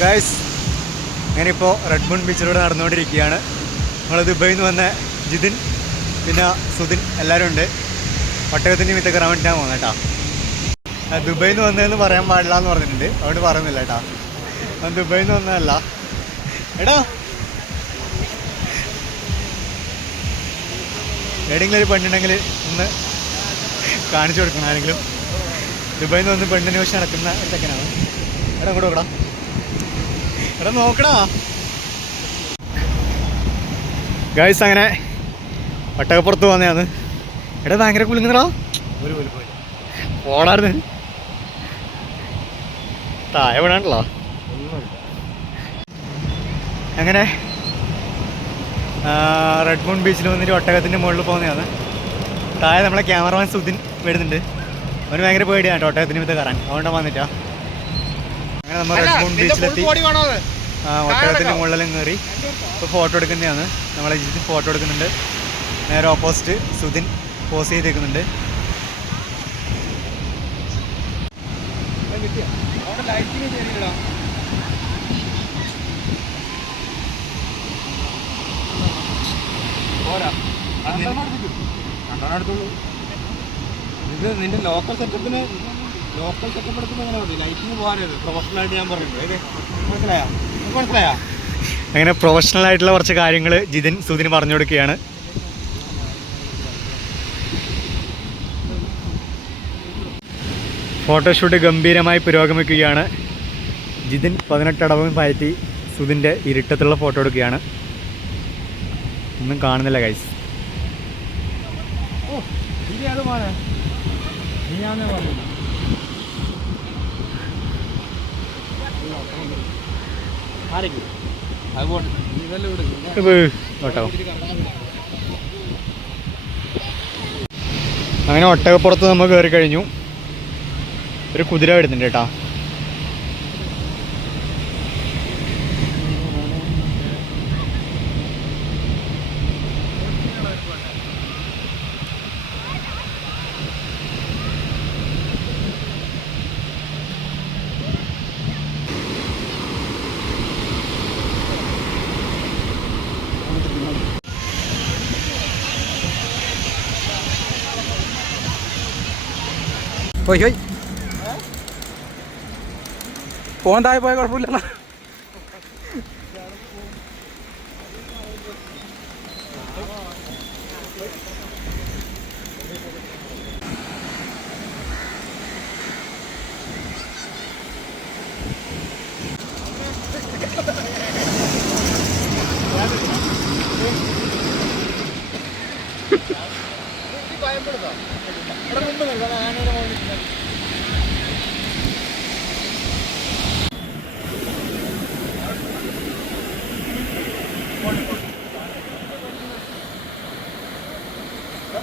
Guys, ഞാനിപ്പോൾ red moon ബീച്ചിലൂടെ നടന്നുകൊണ്ടിരിക്കുകയാണ്. നമ്മൾ ദുബൈയിൽ നിന്ന് വന്ന ജിതിൻ പിന്നെ സുധിൻ എല്ലാവരും ഉണ്ട്. ഒട്ടകത്തിൻ്റെ മിത്ത കയറാൻ വേണ്ടിയിട്ടാണ് പോകുന്നത് കേട്ടോ. ദുബൈയിൽ നിന്ന് വന്നതെന്ന് പറയാൻ പാടില്ല എന്ന് പറഞ്ഞിട്ടുണ്ട്, അതുകൊണ്ട് പറയുന്നില്ല കേട്ടോ. ഞാൻ ദുബൈയിൽ നിന്ന് വന്നതല്ല. എടാ, എവിടെയെങ്കിലും ഒരു പെണ്ണുണ്ടെങ്കിൽ ഒന്ന് കാണിച്ചു കൊടുക്കണം ആരെങ്കിലും. ദുബൈയിൽ നിന്ന് വന്ന് പെണ്ണിനെ വെച്ച് നടക്കുന്ന ചെക്കനാണ്. എടാ അങ്ങോട്ട് നോക്കടാ, എടാ നോക്കടാ. ഗൈസ്, അങ്ങനെ ഒട്ടകപ്പുറത്ത് വന്നതാണ്. എടാ ഭയങ്കര കുലുങ്ങുന്നടാ, ഓടാർന്ന് താഴെ വീണാണല്ലോ. അങ്ങനെ റെഡ് മൂൺ ബീച്ചിൽ വന്നിട്ട് ഒട്ടകത്തിൻ്റെ മുകളിൽ പോകുന്നതാണ്. താഴെ നമ്മളെ ക്യാമറമാൻ സുധിൻ വരുന്നുണ്ട്. അവന് ഭയങ്കര പേടിയാണ് കേട്ടോ ഒട്ടകത്തിന് മിത്ത കയറാൻ, അതുകൊണ്ടാണ് വന്നിട്ടാ. അങ്ങനെ നമ്മൾ റെഡ് മൂൺ ബീച്ചിലെത്തി. ഒട്ടകത്തിൻ്റെ മുകളിലെല്ലാം കയറി ഇപ്പോൾ ഫോട്ടോ എടുക്കുന്നതാണ്. നമ്മളെ ജിതിൻ ഫോട്ടോ എടുക്കുന്നുണ്ട്. നേരെ ഓപ്പോസിറ്റ് സുധിൻ പോസ് ചെയ്തേക്കുന്നുണ്ട്. ഇത് നിന്റെ ലോക്കൽ സെറ്റപ്പ് എടുക്കുമ്പോൾ എങ്ങനെ മതി? ലൈറ്റിന് പോകാനത് പ്രൊഫഷണലായിട്ട് ഞാൻ പറഞ്ഞിട്ടുണ്ട്. മനസ്സിലായാ? അങ്ങനെ പ്രൊഫഷണൽ ആയിട്ടുള്ള കുറച്ച് കാര്യങ്ങൾ ജിതിൻ സുധിന് പറഞ്ഞു കൊടുക്കുകയാണ്. ഫോട്ടോഷൂട്ട് ഗംഭീരമായി പുരോഗമിക്കുകയാണ്. ജിതിൻ 18 അടവും പയറ്റി സുധിൻ്റെ ഇരുട്ടത്തുള്ള ഫോട്ടോ എടുക്കുകയാണ്. ഒന്നും കാണുന്നില്ല ഗൈസ്. അങ്ങനെ ഒട്ടകപ്പുറത്ത് നമ്മൾ കയറി കഴിഞ്ഞു. ഒരു കുതിര വരുന്നുണ്ട് കേട്ടോ. പോയി പോയി ഫോൺ താഴെ പോയ കുഴപ്പമില്ല.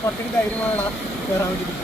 കുറച്ചൊക്കെ ധൈര്യമാണ് കയറാൻ വേണ്ടിയിട്ട്.